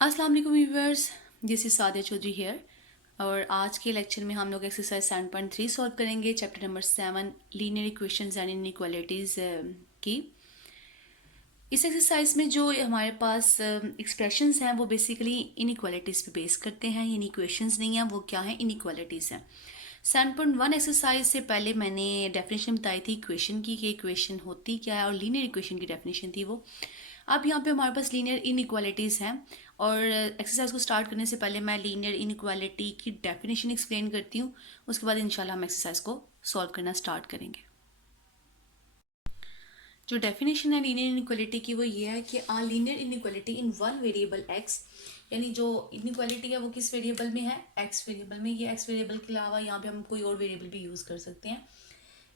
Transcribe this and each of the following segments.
अस्सलाम वालेकुम viewers, this is Sadia Chaudhary here. और आज के लेक्चर में हम लोग एक्सरसाइज 7.3 सॉल्व करेंगे, chapter number 7 linear equations and inequalities की। इस एक्सरसाइज में जो हमारे पास एक्सप्रेशंस हैं वो बेसिकली इनइक्वालिटीज़ पे बेस करते हैं। इन इक्वेशंस नहीं हैं, वो क्या है, इनइक्वालिटीज़ हैं। 7.1 एक्सरसाइज से पहले मैंने डेफिनेशन बताई थी इक्वेशन की, कि इक्वेशन होती क्या है, और लीनियर इक्वेशन की डेफिनेशन थी वो। अब यहाँ पे हमारे पास लीनियर इनइक्वालिटीज़ हैं, और एक्सरसाइज को स्टार्ट करने से पहले मैं लीनियर इनइक्वालिटी की डेफिनेशन एक्सप्लेन करती हूँ। उसके बाद इंशाल्लाह हम एक्सरसाइज को सॉल्व करना स्टार्ट करेंगे। जो डेफिनेशन है लीनियर इनइक्वालिटी की वो ये है कि a linear inequality in one variable x, यानी जो इनइक्वालिटी है वो किस वेरिएबल में है, एक्स वेरिएबल में। ये एक्स वेरिएबल के अलावा यहाँ पे हम कोई और वेरिएबल भी यूज कर सकते हैं।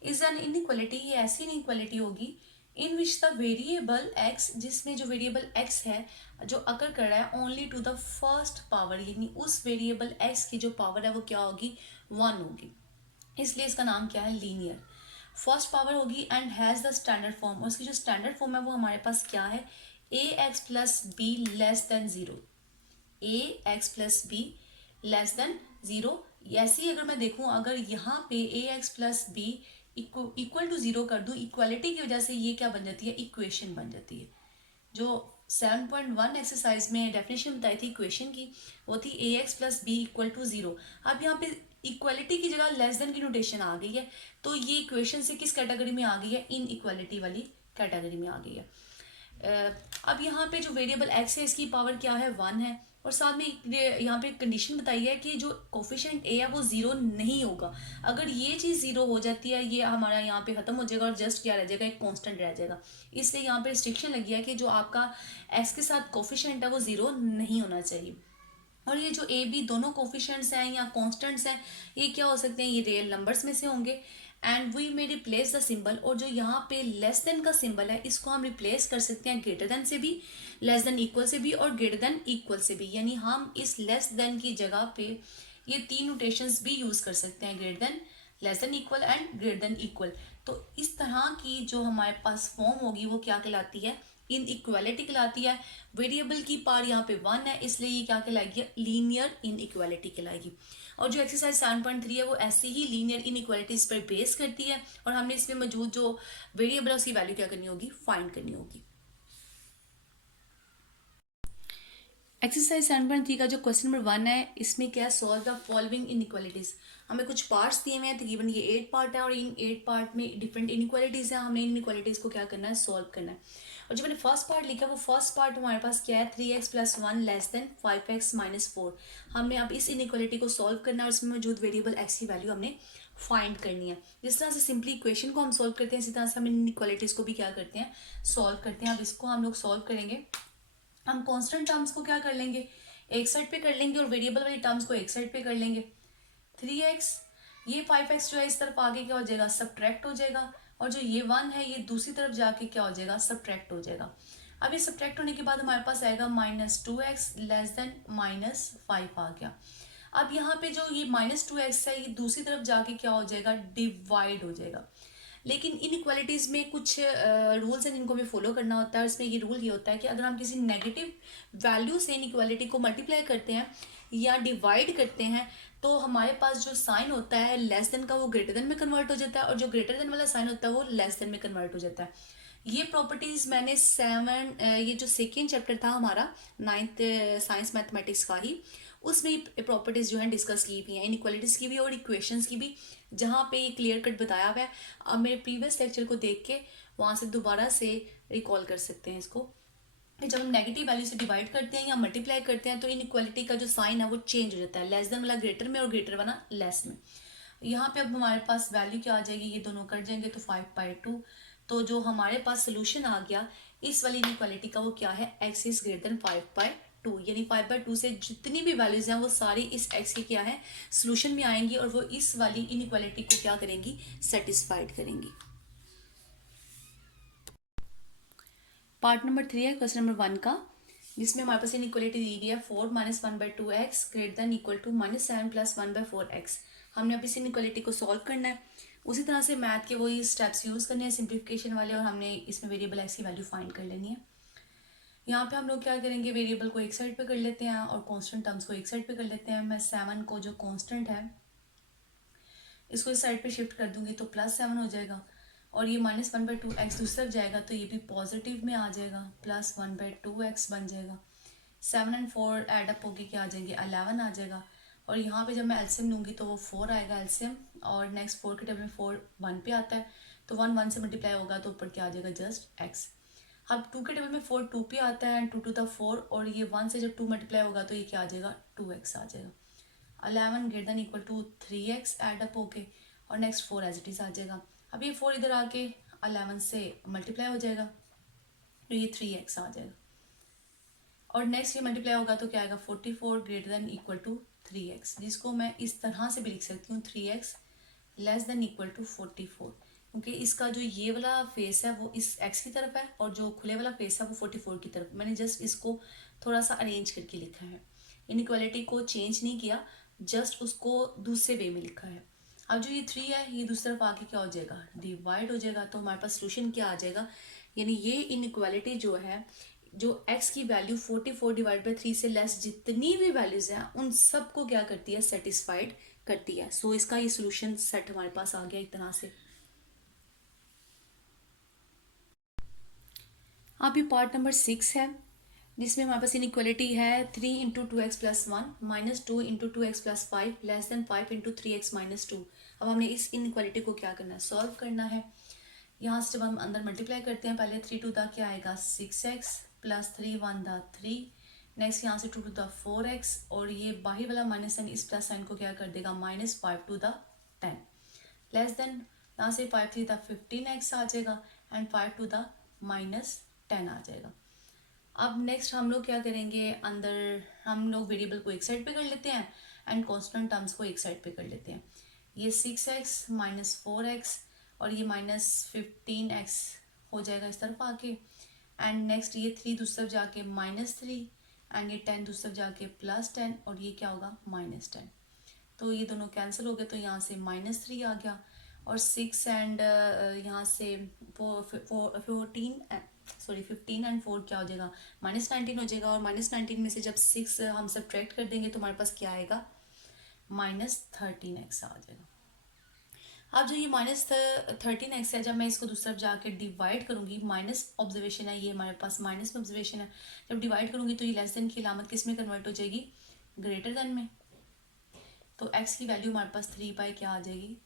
इज एन इनइक्वालिटी, ये ऐसी इनइक्वालिटी होगी इन विच द वेरिएबल एक्स, जिसमें जो वेरिएबल एक्स है जो अकर कर रहा है only to the first power, यानी उस वेरिएबल एक्स की जो पावर है वो क्या होगी, 1 होगी। इसलिए इसका नाम क्या है, लीनियर। फर्स्ट पावर होगी and has the standard form, और उसकी जो स्टैंडर्ड फॉर्म है वो हमारे पास क्या है, a x plus b less than zero. A x plus b less than zero. ऐसे ही अगर मैं देखूं, अगर यहाँ पे a x plus b equal to zero कर दूं, इक्वालिटी की वजह से ये क्या बन जाती है, इक्वेशन बन जाती है। जो 7.1 एक्सरसाइज में डेफिनेशन बताई थी इक्वेशन की, वो थी a x plus b equal to zero. अब यहाँ पे इक्वालिटी की जगह लेस देन की नोटेशन आ गई है, तो ये इक्वेशन से किस कैटेगरी में आ गई है, इन इक्वालिटी वाली कैटेगरी में आ गई है। अब यहाँ पे जो वेरिएबल एक्स है इसकी पावर क्या है, 1 है, और साथ में यहाँ पे कंडीशन बताई है कि जो कोफिशिएंट ए है वो जीरो नहीं होगा। अगर ये चीज जीरो हो जाती है, ये हमारा यहाँ पे खत्म हो जाएगा और जस्ट क्या रह जाएगा, एक कांस्टेंट रह जाएगा। इसलिए यहाँ पे रिस्ट्रिक्शन लगी है कि जो आपका एक्स के साथ कोफिशिएंट है वो जीरो नहीं होना चाहिए। और ये जो ए बी दोनों कोफिशिएंट्स हैं या कांस्टेंट्स हैं, ये क्या हो सकते हैं, ये रियल नंबर्स में से होंगे। And we may replace the symbol, और जो यहाँ पे लेस देन का सिंबल है इसको हम रिप्लेस कर सकते हैं ग्रेटर देन से भी, लेस देन इक्वल से भी, और ग्रेटर देन इक्वल से भी। यानी हम इस लेस देन की जगह पे ये तीन नोटेशंस भी यूज कर सकते हैं, greater than, less than equal and greater than equal. तो इस तरह की जो हमारे पास फॉर्म होगी वो क्या कहलाती है, इन इक्वालिटी कहलाती है। वेरिएबल की पार यहाँ पे 1 है, इसलिए ये क्या कहलाएगी, लीनियर इन इक्वालिटी कहलाएगी। और जो एक्सरसाइज 7.3 है वो ऐसे ही लीनियर इन इक्वालिटीज पर बेस करती है, और हमने इसमें मौजूद जो वेरिएबल है उसकी वैल्यू क्या करनी होगी, फाइंड करनी होगी। एक्सरसाइज 7.3 का जो क्वेश्चन नंबर 1 है, इसमें क्या है, सॉल्व द फॉलोइंग इनइक्वालिटीज। हमें कुछ पार्ट्स दिए हुए हैं, तकरीबन ये 8 पार्ट है, और इन 8 पार्ट में डिफरेंट इनइक्वालिटीज है। हमने इन इनइक्वालिटीज को क्या करना है, सॉल्व करना है। और जो मैंने फर्स्ट पार्ट लिखा है वो फर्स्ट पार्ट हमारे पास क्या है, 3x plus 1 less than 5x minus 4। हमने अब इस इनइक्वालिटी को सॉल्व करना है, और इसमें मौजूद वेरिएबल x की वैल्यू हमने फाइंड करनी है। जिस तरह से सिंपली इक्वेशन को हम सॉल्व करते हैं, इसी तरह से हम इन इनइक्वालिटीज को भी क्या करते हैं, सॉल्व करते हैं। अब इसको हम लोग सॉल्व करेंगे, हम कांस्टेंट टर्म्स को क्या कर लेंगे, एक साइड पे कर लेंगे, और वेरिएबल वाली टर्म्स को एक साइड पे कर लेंगे। 3x, ये 5x जो है इस तरफ आगे क्या हो जाएगा, सब्ट्रैक्ट हो जाएगा, और जो ये 1 है ये दूसरी तरफ जाके क्या हो जाएगा, सब्ट्रैक्ट हो जाएगा। अब ये सब्ट्रैक्ट होने के बाद हमारे पास आएगा -2x लेस देन -5 आ गया। अब यहाँ पे जो ये -2x है ये दूसरी तरफ जाके क्या हो जाएगा, डिवाइड हो जाएगा। लेकिन इन इक्वालिटीज में कुछ रूल्स हैं जिनको हमें फॉलो करना होता है। इसमें ये रूल ये होता है कि अगर हम किसी नेगेटिव वैल्यू से इन इक्वालिटी को मल्टीप्लाई करते हैं या डिवाइड करते हैं, तो हमारे पास जो साइन होता है लेस देन का वो ग्रेटर देन में कन्वर्ट हो जाता है, और जो ग्रेटर देन वाला साइन होता है वो लेस देन में कन्वर्ट हो जाता है। ये प्रॉपर्टीज मैंने ये जो सेकेंड चैप्टर था हमारा 9th साइंस मैथमेटिक्स का ही, उसमें प्रॉपर्टीज जो है डिस्कस की हुई हैं, इनइक्वालिटीज की भी और इक्वेशंस की भी, जहाँ पे ये क्लियर कट बताया हुआ है। अब मेरे प्रीवियस लेक्चर को देख के वहां से दोबारा से रिकॉल कर सकते हैं इसको। जब हम नेगेटिव वैल्यू से डिवाइड करते हैं या मल्टीप्लाई करते हैं तो इनइक्वालिटी का जो साइन है वो चेंज हो जाता है, लेस देन वाला ग्रेटर में और ग्रेटर वाला लेस में। यहाँ पे अब हमारे पास वैल्यू क्या आ जाएगी, ये दोनों कट जाएंगे तो 5/2। तो जो हमारे पास सोल्यूशन आ गया इस वाली इनइक्वालिटी का वो क्या है, x इज ग्रेटर देन 5/2, यानी 5/2 से जितनी भी वैल्यूज हैं वो सारी इस x की क्या है, सोल्यूशन में आएंगी, और वो इस वाली इनइक्वालिटी को क्या करेंगी, सेटिस्फाइड करेंगी। पार्ट नंबर 3 है क्वेश्चन नंबर 1 का, जिसमें हमारे पास इनइक्वालिटी दी हुई है 4 - 1/2x greater than equal to -7 + 1/4x। हमने अब इस इनइक्वालिटी को सॉल्व करना है। उसी तरह से मैथ के वही स्टेप्स यूज करने हैं सिंप्लीफिकेशन वाले, और हमने इसमें वेरिएबल x की वैल्यू फाइंड कर लेनी है। यहाँ पे हम लोग क्या करेंगे, वेरिएबल को एक साइड पे कर लेते हैं और कांस्टेंट टर्म्स को एक साइड पे कर लेते हैं। मैं 7 को जो कांस्टेंट है इसको इस साइड पे शिफ्ट कर दूंगी तो +7 हो जाएगा, और ये -1/2x दूसरी तरफ जाएगा तो ये भी पॉजिटिव में आ जाएगा, +1/2x बन जाएगा। 7 और 4 एडअप होके क्या आ जाएंगे, 11 आ जाएगा। और यहाँ पे जब मैं एलसीएम लूँगी तो वो 4 आएगा एलसीएम, और नेक्स्ट 4 के टेबल में 4 1 पे आता है, तो 1 1 से मल्टीप्लाई होगा तो ऊपर क्या आ जाएगा, जस्ट x। अब 2 के टेबल में 4 2 पे आता है, एंड 2 2 4, और ये 1 से जब 2 मल्टीप्लाई होगा तो ये क्या आ जाएगा, 2x आ जाएगा। 11 greater than equal to 3x add up होके, और नेक्स्ट 4 एज इट इज आ जाएगा। अब ये 4 इधर आके 11 से मल्टीप्लाई हो जाएगा तो ये 3x आ जाएगा, और नेक्स्ट ये मल्टीप्लाई होगा तो क्या आएगा, 44 greater than equal to 3x, जिसको मैं इस तरह से भी लिख सकती हूँ 3x less than equal to 44, क्योंकि इसका जो ये वाला फेस है वो इस x की तरफ है और जो खुले वाला फेस है वो 44 की तरफ। मैंने जस्ट इसको थोड़ा सा अरेंज करके लिखा है, इनइक्वालिटी को चेंज नहीं किया, जस्ट उसको दूसरे वे में लिखा है। अब जो ये 3 है ये दूसरी तरफ आके क्या हो जाएगा, डिवाइड हो जाएगा, तो हमारे पास सोल्यूशन क्या आ जाएगा, यानी ये इनइक्वालिटी जो है, जो x की वैल्यू 44 डिवाइड बाई 3 से लेस जितनी भी वैल्यूज हैं उन सबको क्या करती है, सेटिस्फाइड करती है। सो इसका ये सोल्यूशन सेट हमारे पास आ गया एक तरह से। अब ये पार्ट नंबर 6 है, जिसमें हमारे पास इनइक्वालिटी है 3 into 2x plus 1 -2 into 2x plus 5 less then 5 into 3x minus 2। अब हमने इस इनइक्वालिटी को क्या करना है, सॉल्व करना है। यहाँ से जब हम अंदर मल्टीप्लाई करते हैं, पहले 3 टू द क्या आएगा 6x प्लस 3 1 द 3, नेक्स्ट यहाँ से 2 टू द 4x, और ये बाहर वाला माइनस साइन इस प्लस साइन को क्या कर देगा, -5 टू द 10 लेस देन, यहाँ से 5 3 द 15x आ जाएगा, एंड 5 टू द -10 आ जाएगा। अब नेक्स्ट हम लोग क्या करेंगे, अंदर हम लोग वेरिएबल को एक साइड पे कर लेते हैं एंड कांस्टेंट टर्म्स को एक साइड पे कर लेते हैं। ये 6x -4x और ये -15x हो जाएगा इस तरफ आके, एंड नेक्स्ट ये 3 दूसरी तरफ जाके -3, एंड ये 10 दूसरी तरफ जाके +10, और ये क्या होगा -10। तो ये दोनों कैंसिल हो गए, तो यहाँ से -3 आ गया, और 6 एंड यहाँ से 15 एंड 4 क्या हो जाएगा, -19 हो जाएगा, और -19 में से जब 6 हम सब्ट्रैक्ट कर देंगे तो हमारे पास क्या आएगा, -13x आ जाएगा। अब जो ये -13x है, जब मैं इसको दूसरी तरफ जाके डिवाइड करूंगी, माइनस ऑब्जर्वेशन है ये हमारे पास, माइनस में ऑब्जर्वेशन है, जब डिवाइड करूंगी तो ये लेस देन की अलामत किस में कन्वर्ट हो जाएगी, ग्रेटर देन में। तो x की वैल्यू हमारे पास 3 बाई क्या आ जाएगी,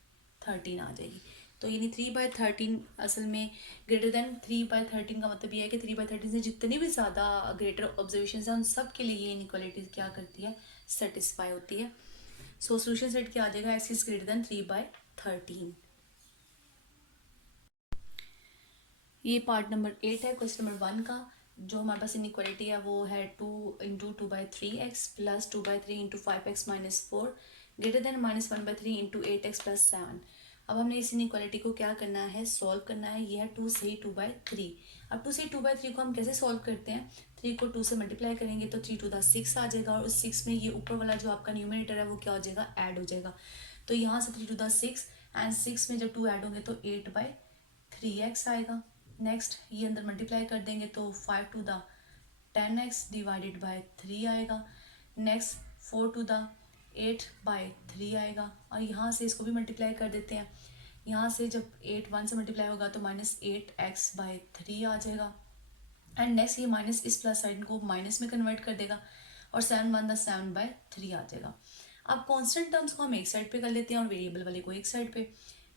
13 आ जाएगी। तो यानी 3/13 असल में ग्रेटर देन 3/13 का मतलब ये है कि 3/13 से जितनी भी ज़्यादा ग्रेटर ऑब्जर्वेशन है उन सब के लिए ये इनइक्वालिटी क्या करती है, सेटिस्फाई होती है। सो सोल्यूशन सेट क्या आ जाएगा, x इज ग्रेटर देन 3/13। ये पार्ट नंबर 8 है क्वेश्चन नंबर 1 का। जो हमारे पास इनइक्वालिटी है वो है 2 into 2/3x plus 2/3 into 5x minus 4 greater than -1/3 into 8x plus 7। अब हमने इस इनइक्वालिटी को क्या करना है, सॉल्व करना है। ये है 2 से 2/3। अब 2 से 2/3 को हम कैसे सॉल्व करते हैं, 3 को 2 से मल्टीप्लाई करेंगे तो 3 टू द 6 आ जाएगा, और उस 6 में ये ऊपर वाला जो आपका न्यूमरेटर है वो क्या हो जाएगा, ऐड हो जाएगा। तो यहाँ से 3 टू द 6 एंड 6 में जब 2 ऐड होंगे तो 8/3x आएगा। नेक्स्ट ये अंदर मल्टीप्लाई कर देंगे तो 5 to the 10x divided by 3 आएगा। नेक्स्ट 4 टू द 8/3 आएगा, और यहाँ से इसको भी मल्टीप्लाई कर देते हैं। यहाँ से जब 8 1 से मल्टीप्लाई होगा तो -8x/3 आ जाएगा, एंड नेक्स्ट ये माइनस इस प्लस साइन को माइनस में कन्वर्ट कर देगा, और 7 1 द 7/3 आ जाएगा। अब कांस्टेंट टर्म्स को हम एक साइड पे कर लेते हैं और वेरिएबल वाले को एक साइड पे।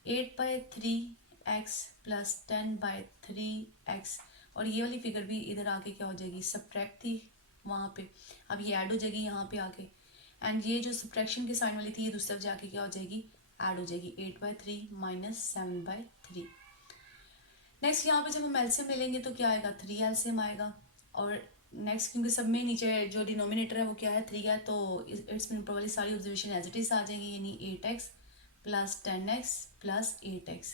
8/3x प्लस 10/3x, और ये वाली फिगर भी इधर आके क्या हो जाएगी, सब्ट्रैक्ट थी वहाँ पे, अब ये ऐड हो जाएगी यहाँ पे आके, एंड ये जो सब्ट्रैक्शन की साइन वाली थी ये दूसरी तरफ जाके क्या हो जाएगी, ऐड हो जाएगी, 8/3 माइनस 7/3। नेक्स्ट यहाँ पे जब हम एलसीएम ले लेंगे तो क्या आएगा, 3 एलसीएम आएगा, और नेक्स्ट क्योंकि सब में नीचे जो डिनोमिनेटर है वो क्या है, 3 है, तो इसमें ऊपर वाली सारी ऑब्जर्वेशन एज इट इज आ जाएगी, यानी 8x plus 10x plus 8x।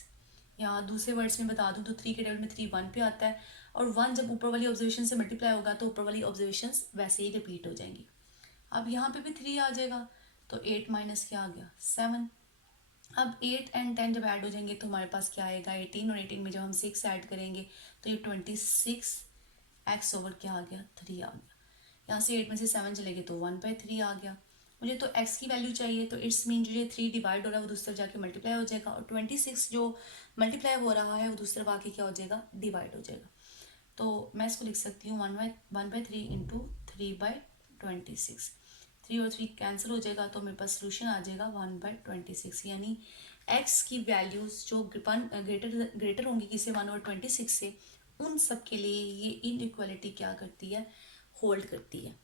यहाँ दूसरे वर्ड्स में बता दूँ तो 3 के टेबल में 3 1 पे आता है, और 1 जब ऊपर वाली ऑब्जर्वेशन से मल्टीप्लाई होगा तो ऊपर वाली ऑब्जर्वेशन वैसे ही रिपीट हो जाएंगी। अब यहाँ पे भी 3 आ जाएगा, तो 8 माइनस क्या आ गया, 7। अब 8 एंड 10 जब ऐड हो जाएंगे तो हमारे पास क्या आएगा, 18, और 18 में जब हम 6 ऐड करेंगे तो ये 26 एक्स ओवर क्या आ गया, 3 आ गया। यहाँ से 8 में से 7 चले गए तो 1/3 आ गया। मुझे तो x की वैल्यू चाहिए, तो इट्स मीन जो ये 3 डिवाइड हो रहा है वो दूसरी तरफ जाके मल्टीप्लाई हो जाएगा, और 26 जो मल्टीप्लाई हो रहा है वो दूसरी तरफ आके क्या हो जाएगा, डिवाइड हो जाएगा। तो मैं इसको लिख सकती हूँ 1/3 इंटू 3/26। 3 और 3 कैंसिल हो जाएगा, तो मेरे पास सोल्यूशन आ जाएगा 1/26। यानी x की वैल्यूज जो ग्रेटर होंगी किसी 1/26 से, उन सब के लिए ये इनइक्वालिटी क्या करती है, होल्ड करती है।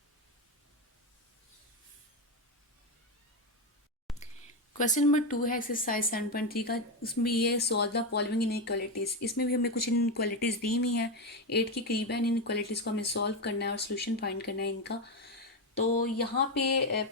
क्वेश्चन नंबर 2 है एक्सरसाइज 7.3 का। उसमें ये सॉल्व द फॉलोइंग इनइक्वालिटीज। इसमें भी हमें कुछ इनइक्वालिटीज दी हुई हैं, 8 के करीब है। इन इनइक्वालिटीज को हमें सॉल्व करना है और सोल्यूशन फाइंड करना है इनका। तो यहाँ पे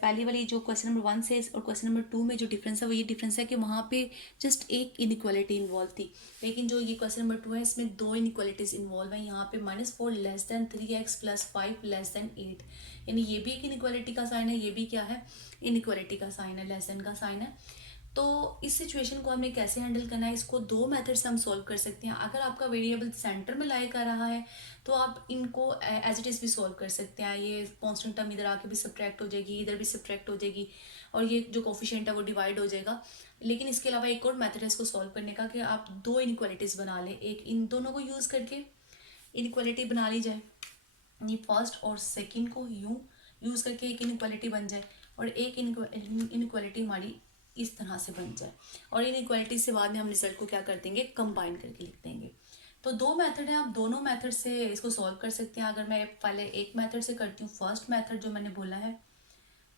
पहली वाली जो क्वेश्चन नंबर 1 से और क्वेश्चन नंबर 2 में जो डिफरेंस है वो ये डिफरेंस है कि वहाँ पे जस्ट एक इनइक्वालिटी इन्वॉल्व थी, लेकिन जो ये क्वेश्चन नंबर 2 है इसमें 2 इनइक्वालिटीज इन्वॉल्व है। यहाँ पे -4 less than 3x plus 5 less then 8, यानी ये भी एक इनइक्वालिटी का साइन है, ये भी क्या है, इनइक्वालिटी का साइन है, लेस देन का साइन है। तो इस सिचुएशन को हमें कैसे हैंडल करना है, इसको 2 मेथड से हम सॉल्व कर सकते हैं। अगर आपका वेरिएबल सेंटर में लाई कर रहा है तो आप इनको एज इट इज़ भी सॉल्व कर सकते हैं। ये कांस्टेंट टर्म इधर आके भी सब्ट्रैक्ट हो जाएगी, इधर भी सब्ट्रैक्ट हो जाएगी, और ये जो कोफिशिएंट है वो डिवाइड हो जाएगा। लेकिन इसके अलावा एक और मेथड है इसको सॉल्व करने का, कि आप 2 इनइक्वालिटीज़ बना लें, एक इन दोनों को यूज़ करके इनइक्वालिटी बना ली जाए, यानी फर्स्ट और सेकंड को यूज़ करके एक इनइक्वालिटी बन जाए, और एक इनइक्वालिटी हमारी इस तरह से बन जाए, और इनइक्वालिटी से बाद में हम रिजल्ट को क्या कर देंगे, कंबाइन करके लिख देंगे। तो 2 मेथड है, आप दोनों मेथड से इसको सॉल्व कर सकते हैं। अगर मैं पहले एक मेथड से करती हूँ, फर्स्ट मेथड जो मैंने बोला है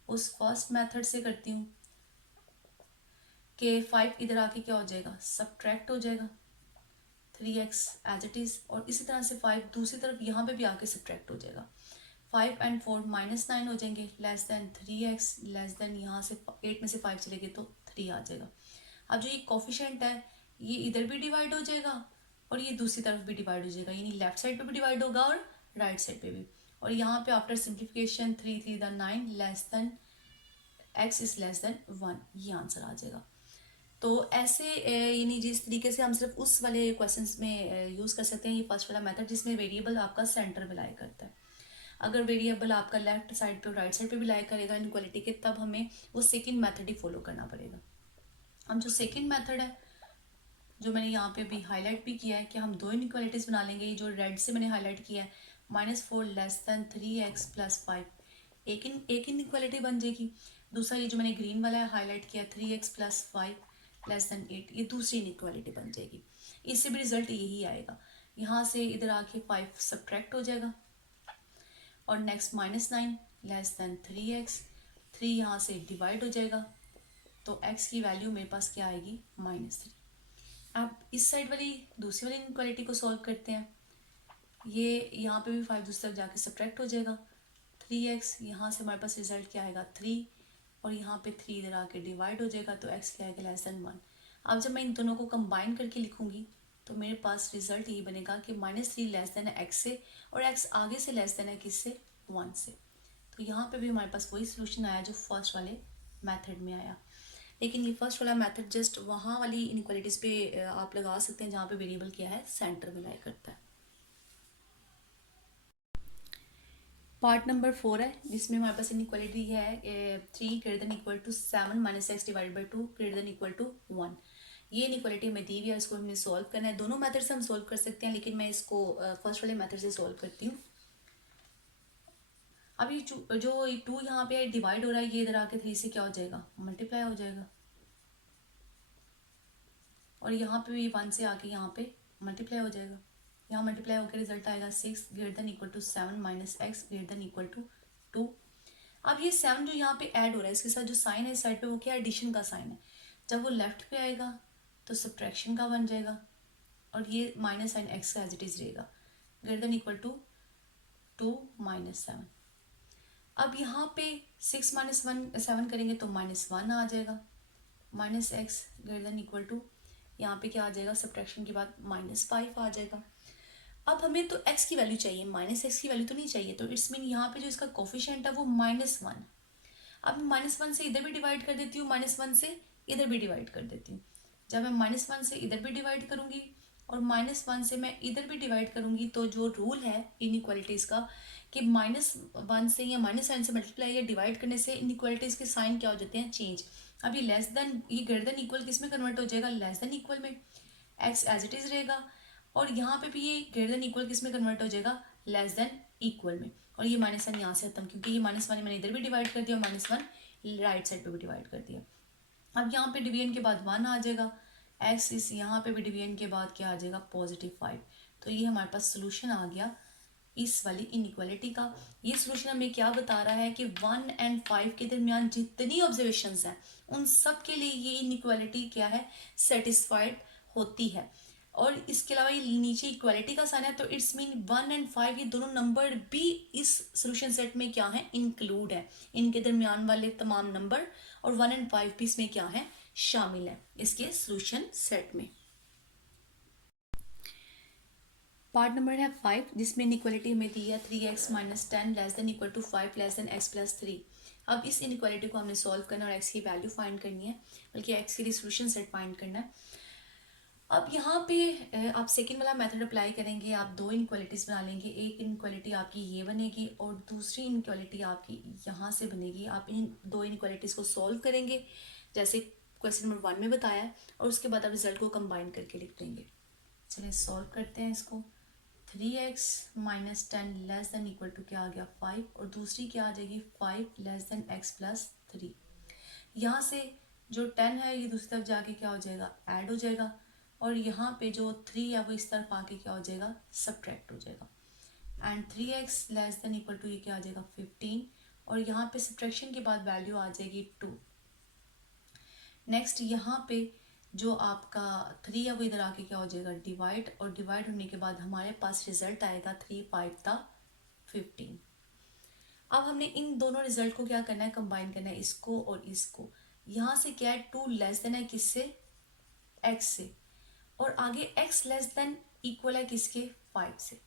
उस फर्स्ट मेथड से करती हूँ कि 5 इधर आके क्या हो जाएगा, सब्ट्रैक्ट हो जाएगा, 3x एज इट इज़, और इसी तरह से 5 दूसरी तरफ यहाँ पे भी आके सब्ट्रैक्ट हो जाएगा। 5 एंड 4 -9 हो जाएंगे, less than 3x, less then यहाँ से 8 में से 5 चले गए तो 3 आ जाएगा। अब जो ये कोफिशिएंट है ये इधर भी डिवाइड हो जाएगा और ये दूसरी तरफ भी डिवाइड हो जाएगा, यानी लेफ्ट साइड पे भी डिवाइड होगा और राइट साइड पे भी। और यहाँ पे after simplification 3 3 9 less than x is less than 1, ये आंसर आ जाएगा। तो ऐसे यानी जिस तरीके से हम सिर्फ उस वाले क्वेश्चंस में यूज़ कर सकते हैं ये फर्स्ट वाला मेथड, जिसमें वेरिएबल आपका सेंटर में लाई करता है। अगर वेरिएबल आपका लेफ्ट साइड पे और राइट साइड पे भी लाई करेगा इनइक्वालिटी के, तब हमें वो सेकंड मेथड ही फॉलो करना पड़ेगा। हम जो सेकंड मेथड है जो मैंने यहाँ पे भी हाईलाइट भी किया है कि हम 2 इनइक्वालिटीज बना लेंगे। ये जो रेड से मैंने हाईलाइट किया है, -4 लेस देन 3x प्लस 5, एक इनइक्वालिटी बन जाएगी। दूसरा ये जो मैंने ग्रीन वाला है हाईलाइट किया, 3x प्लस 5 लेस देन 8, ये दूसरी इनइक्वालिटी बन जाएगी। इससे भी रिजल्ट यही आएगा। यहाँ से इधर आके 5 सब्ट्रैक्ट हो जाएगा, और नेक्स्ट -9 लेस देन 3x, 3 यहाँ से डिवाइड हो जाएगा, तो x की वैल्यू मेरे पास क्या आएगी, -3। अब इस साइड वाली दूसरी वाली इनइक्वालिटी को सॉल्व करते हैं। ये यहाँ पे भी 5 दूसरी तरफ जाके सब्ट्रैक्ट हो जाएगा, 3x, यहाँ से हमारे पास रिजल्ट क्या आएगा 3, और यहाँ पे 3 इधर आके डिवाइड हो जाएगा, तो x क्या आएगा, लेस देन 1। अब जब मैं इन दोनों को कंबाइन करके लिखूंगी तो मेरे पास रिजल्ट यही बनेगा कि -3 लेस देन है x से, और x आगे से लेस देन है किससे, 1 से। तो यहाँ पे भी हमारे पास वही सोल्यूशन आया जो फर्स्ट वाले मेथड में आया। लेकिन ये फर्स्ट वाला मेथड जस्ट वहाँ वाली इनइक्वालिटीज़ पे आप लगा सकते हैं जहाँ पे वेरिएबल क्या है, सेंटर में लाई करता है। पार्ट नंबर 4 है जिसमें हमारे पास इनइक्वालिटी है 3 greater than equal to 7 -x divide by 2 greater than equal to 1। ये इनइक्वालिटी हमें दी हुई है, इसको हमें सॉल्व करना है। दोनों मेथड से हम सॉल्व कर सकते हैं, लेकिन मैं इसको फर्स्ट वाले मेथड से सॉल्व करती हूँ। अब ये जो 2 यहाँ पे डिवाइड हो रहा है, ये इधर आके 3 से क्या हो जाएगा, मल्टीप्लाई हो जाएगा, और यहाँ पे भी 1 से आके यहाँ पे मल्टीप्लाई हो जाएगा। यहाँ मल्टीप्लाई होकर रिजल्ट आएगा 6 greater than equal to 7 -x greater than equal to 2। अब ये 7 जो यहाँ पे ऐड हो रहा है इसके साथ जो साइन है इस साइड पे वो क्या है, एडिशन का साइन है। जब वो लेफ्ट पे आएगा तो सब्ट्रैक्शन का बन जाएगा, और ये माइनस साइन एक्स का एज इट इज रहेगा, ग्रेटर देन इक्वल टू 2 -7। अब यहाँ पे 6 -7 करेंगे तो -1 आ जाएगा, -x greater than equal to, यहाँ पे क्या आ जाएगा, सब्ट्रैक्शन के बाद -5 आ जाएगा। अब हमें तो x की वैल्यू चाहिए, -x की वैल्यू तो नहीं चाहिए, तो इट्स मीन यहाँ पे जो इसका कोफिशिएंट है वो -1। अब -1 से इधर भी डिवाइड कर देती हूँ, -1 से इधर भी डिवाइड कर देती हूँ। जब मैं -1 से इधर भी डिवाइड करूंगी और -1 से मैं इधर भी डिवाइड करूंगी, तो जो रूल है इनइक्वालिटीज का कि -1 से या -साइन से मल्टीप्लाई या डिवाइड करने से इनइक्वालिटीज के साइन क्या हो जाते हैं, चेंज। अब ये लेस देन, ये ग्रेटर देन इक्वल किस में कन्वर्ट हो जाएगा, लेस देन इक्वल में, एक्स एज इट इज रहेगा। और यहाँ पे भी ये ग्रेटर देन इक्वल किस में कन्वर्ट हो जाएगा, लेस देन इक्वल में। और ये -1 यहाँ से खत्म, क्योंकि ये -1 मैंने इधर भी डिवाइड कर दिया और -1 राइट साइड पे भी डिवाइड कर दिया। अब यहाँ पे डिवीजन के बाद 1 आ जाएगा, एक्स इस यहाँ पे भी डिवीजन के बाद क्या आ जाएगा, +5। तो ये हमारे पास सोल्यूशन आ गया इस वाली इनइक्वालिटी का। ये सोल्यूशन हमें क्या बता रहा है कि 1 और 5 के दरमियान जितनी ऑब्जर्वेशंस हैं उन सब के लिए ये इनइक्वालिटी क्या है, सेटिस्फाइड होती है। और इसके अलावा ये नीचे इक्वालिटी का साइन है, तो इट्स मीन 1 और 5 ये दोनों नंबर भी इस सोल्यूशन सेट में क्या है, इंक्लूड है। इनके दरमियान वाले तमाम नंबर और 1 और 5 भी इसमें क्या है, शामिल है इसके सोल्यूशन सेट में। पार्ट नंबर है 5, जिसमें इनइक्वालिटी हमें दी है 3x - 10 less than equal to 5 less than x + 3। अब इस इनइक्वालिटी को हमने सॉल्व करना है और x की वैल्यू फाइंड करनी है, बल्कि x के लिए सोल्यूशन सेट फाइंड करना है। अब यहाँ पे आप सेकेंड वाला मेथड अप्लाई करेंगे, आप दो इनइक्वालिटीज बना लेंगे। एक इनइक्वालिटी आपकी ये बनेगी और दूसरी इनइक्वालिटी आपकी यहाँ से बनेगी। आप इन दो इनइक्वालिटीज को सॉल्व करेंगे जैसे क्वेश्चन नंबर 1 में बताया, और उसके बाद आप रिजल्ट को कंबाइन करके लिख देंगे। चलिए सॉल्व करते हैं इसको। 3x - 10 less than equal to क्या आ गया, 5, और दूसरी क्या आ जाएगी, 5 लेस देन x + 3। यहाँ से जो 10 है ये दूसरी तरफ जाके क्या हो जाएगा, ऐड हो जाएगा, और यहाँ पे जो 3 है वो इस तरफ आके क्या हो जाएगा, सब्ट्रैक्ट हो जाएगा। And 3x less than equal to ये क्या आ जाएगा, 15, और यहाँ पे सब्ट्रैक्शन के बाद वैल्यू आ जाएगी 2। नेक्स्ट यहाँ पे जो आपका 3 है वो इधर आके क्या हो जाएगा, डिवाइड, और डिवाइड होने के बाद हमारे पास रिजल्ट आएगा 3 5 15। अब हमने इन दोनों रिजल्ट को क्या करना है, कंबाइन करना है, इसको और इसको। यहाँ से क्या है, 2 लेस देन है किससे, x से, और आगे x लेस देन इक्वल है किसके, 5 से।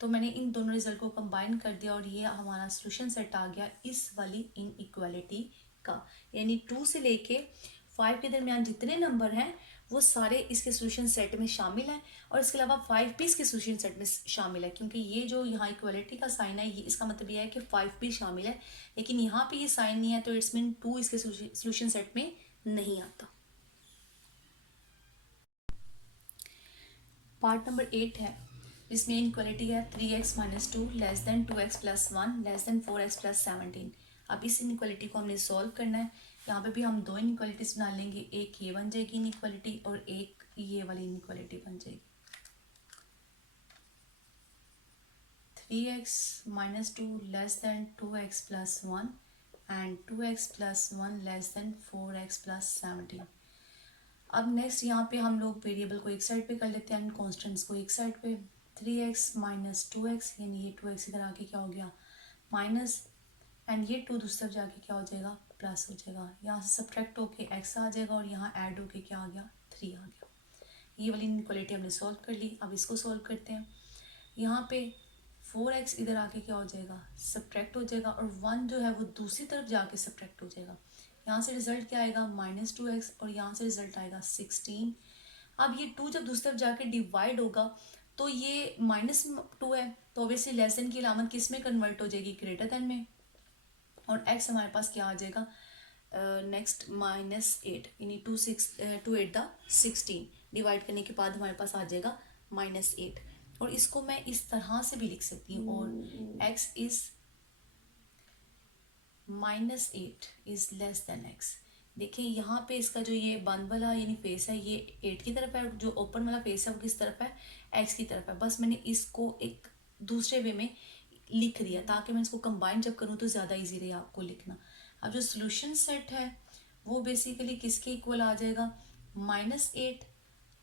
तो मैंने इन दोनों रिजल्ट को कंबाइन कर दिया और ये हमारा सोल्यूशन सेट आ गया इस वाली इनइक्वालिटी का। यानी 2 से लेके 5 के दरमियान जितने नंबर हैं वो सारे इसके सोल्यूशन सेट में शामिल हैं, और इसके अलावा 5 भी इसके सोल्यूशन सेट में शामिल है, क्योंकि ये जो यहाँ इक्वालिटी का साइन है ये इसका मतलब ये है कि 5 भी शामिल है, लेकिन यहाँ पे ये साइन नहीं है, तो इट्स मीन 2 इसके सोल्यूशन सेट में नहीं आता। पार्ट नंबर 8 है, जिसमें इनइक्वालिटी है 3x - 2 less than 2x + 1 less than 4x + 17। अब इस इनइक्वालिटी को हमने सॉल्व करना है। यहाँ पे भी हम दो इनइक्वालिटीज बना लेंगे, एक ये बन जाएगी इनइक्वालिटी और एक ये वाली इनइक्वालिटी बन जाएगी। 3x - 2 less than 2x + 1 and 2x + 1 less than 4x + 17। अब नेक्स्ट यहाँ पे हम लोग वेरिएबल को एक साइड पे कर लेते हैं, कॉन्स्टेंट्स को एक साइड पे। 3x - 2x, यानी ये 2x इधर आके क्या हो गया, माइनस, एंड ये 2 दूसरी तरफ जाके क्या हो जाएगा, प्लस हो जाएगा। यहाँ से सब्ट्रैक्ट होके x आ जाएगा और यहाँ ऐड होके क्या आ गया, 3 आ गया। ये वाली इनइक्वालिटी हमने सॉल्व कर ली। अब इसको सॉल्व करते हैं। यहाँ पे 4x इधर आके क्या हो जाएगा, सब्ट्रैक्ट हो जाएगा, और 1 जो है वो दूसरी तरफ जाके सब्ट्रैक्ट हो जाएगा। यहाँ से रिजल्ट क्या आएगा, -2x, और यहाँ से रिजल्ट आएगा 16। अब ये 2 जब दूसरी तरफ जाके डिवाइड होगा तो ये -2 है, तो ऑब्वियसली लेस देन की अलामत किस में कन्वर्ट हो जाएगी, ग्रेटर देन में, और x हमारे पास क्या आ जाएगा, नेक्स्ट -8, यानी 2 8 16 डिवाइड करने के बाद हमारे पास आ जाएगा -8। और इसको मैं इस तरह से भी लिख सकती हूँ, और x is -8 is less than x। देखिए यहाँ पे इसका जो ये बंद वाला यानी फेस है ये 8 की तरफ है, जो ओपन वाला फेस है वो किस तरफ है, x की तरफ है। बस मैंने इसको एक दूसरे वे में लिख दिया ताकि मैं इसको कंबाइन जब करूँ तो ज़्यादा इजी रहे आपको लिखना। अब जो सोल्यूशन सेट है वो बेसिकली किसके इक्वल आ जाएगा, -8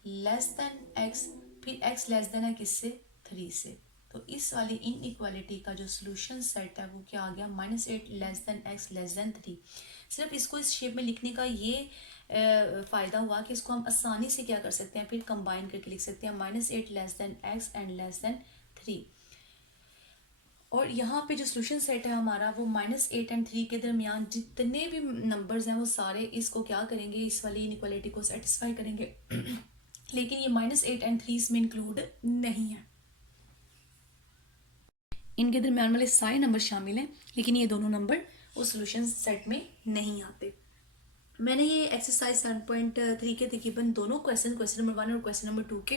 लेस देन x, फिर x लेस देन है किससे, 3 से। तो इस वाली इनइक्वालिटी का जो सोल्यूशन सेट है वो क्या आ गया, -8 less than x less than 3। सिर्फ इसको इस शेप में लिखने का ये फ़ायदा हुआ कि इसको हम आसानी से क्या कर सकते हैं, फिर कंबाइन करके लिख सकते हैं, -8 less than x and less than 3। और यहाँ पे जो सोल्यूशन सेट है हमारा वो -8 एंड 3 के दरमियान जितने भी नंबर्स हैं वो सारे इसको क्या करेंगे, इस वाली इनइक्वालिटी को सेटिस्फाई करेंगे। लेकिन ये -8 एंड 3 इसमें इंक्लूड नहीं है। इनके दरम्यान वाले सारे नंबर शामिल हैं, लेकिन ये दोनों नंबर उस सोल्यूशन सेट में नहीं आते। मैंने ये एक्सरसाइज 7.3 के तकरीबन दोनों क्वेश्चन नंबर 1 और क्वेश्चन नंबर 2 के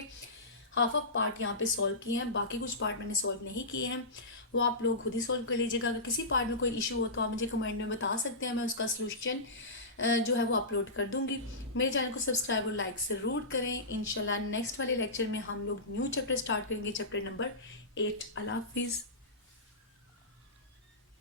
हाफ ऑफ पार्ट यहाँ पे सॉल्व किए हैं। बाकी कुछ पार्ट मैंने सॉल्व नहीं किए हैं, वो आप लोग खुद ही सॉल्व कर लीजिएगा। अगर किसी पार्ट में कोई इशू हो तो आप मुझे कमेंट में बता सकते हैं, मैं उसका सोल्यूशन जो है वो अपलोड कर दूंगी। मेरे चैनल को सब्सक्राइब और लाइक ज़रूर करें। इंशाल्लाह नेक्स्ट वाले लेक्चर में हम लोग न्यू चैप्टर स्टार्ट करेंगे, चैप्टर नंबर 8। अल्लाह हाफिज़।